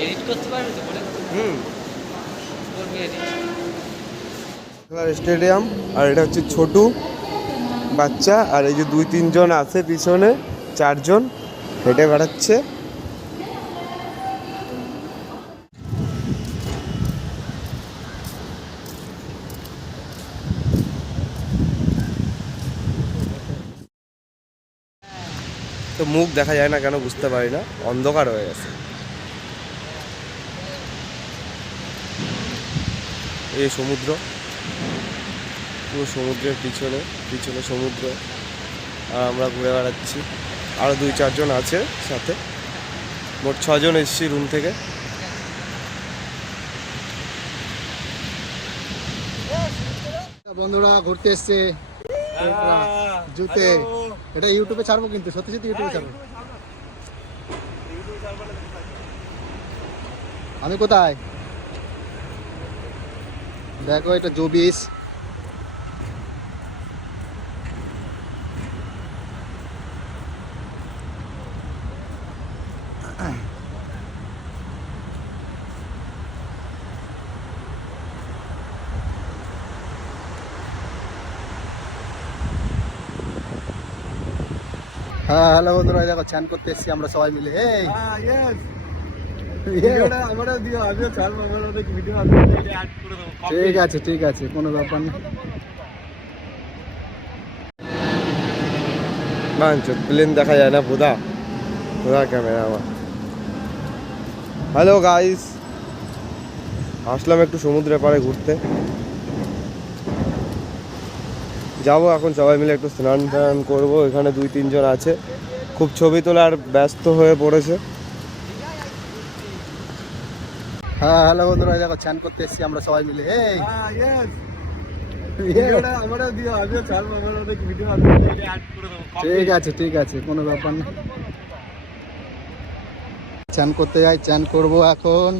Edit করতে পারবে তো বলে? স্টেডিয়াম। আর এটা হচ্ছে ছোটু বাচ্চা, আর এই যে 2-3 জন আছে পিছনে, 4 জন হেঁটে বেড়াচ্ছে। তো মুখ দেখা যায় না কেন বুঝতে পারি না, অন্ধকার হয়ে গেছে। এই সমুদ্র, পুরো সমুদ্রের পিছনে পিছনে সমুদ্র, আর আমরা ঘুরে বেড়াচ্ছি। আরও 2-4 জন আছে সাথে, মোট 6 জন এসেছি রুম থেকে। বন্ধুরা ঘুরতে এসছে জুতে, এটা ইউটিউবে ছাড়বো, কিন্তু সত্যি সত্যি ইউটিউবে ছাড়বো। আমি কোথায় দেখো, এটা জুবিস। হ্যাঁ হ্যালো বন্ধুরা, দেখো চান করতে এসছি আমরা সবাই মিলে। এই ঠিক আছে ঠিক আছে, কোনো ব্যাপার না। প্লেন দেখা যায় না, বোধা ক্যামেরা আমার। হ্যালো গাইস, আসলাম একটু সমুদ্রের পাড়ে ঘুরতে। যাবো এখন সবাই মিলে একটু স্নান টান করবো। এখানে 2-3 জন আছে, খুব ছবি তোলার ব্যস্ত হয়ে পড়েছে। হ্যাঁ হ্যালো বন্ধুরা, দেখো চান করতে এসছি আমরা সবাই মিলে। এই ঠিক আছে ঠিক আছে, কোনো ব্যাপার না। চান করতে যাই, চান করবো এখন।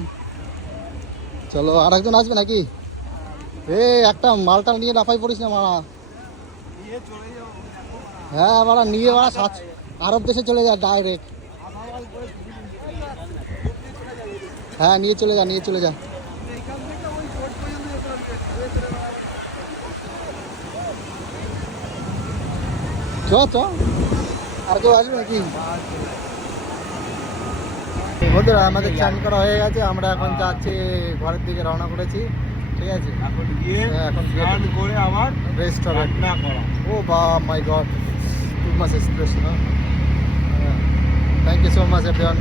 চলো, আর একজন আসবে নাকি? একটা মালটাল নিয়ে লাফাই পড়িস না মারা। হ্যাঁ মারা, নিয়ে মারা আরব দেশে চলে যা ডাইরেক্ট। হ্যাঁ নিয়ে চলে যা, নিয়ে চলে যা। চ আর কেউ আসবে নাকি? বন্ধুরা আমাদের চান করা হয়ে গেছে, আমরা এখন যাচ্ছি ঘরের দিকে, রওনা করেছি। ঠিক আছে, এখন গিয়ে এখন স্নান করে আবার রেস্ট হবে। ও বা my god, too much express. Thank you so much everyone.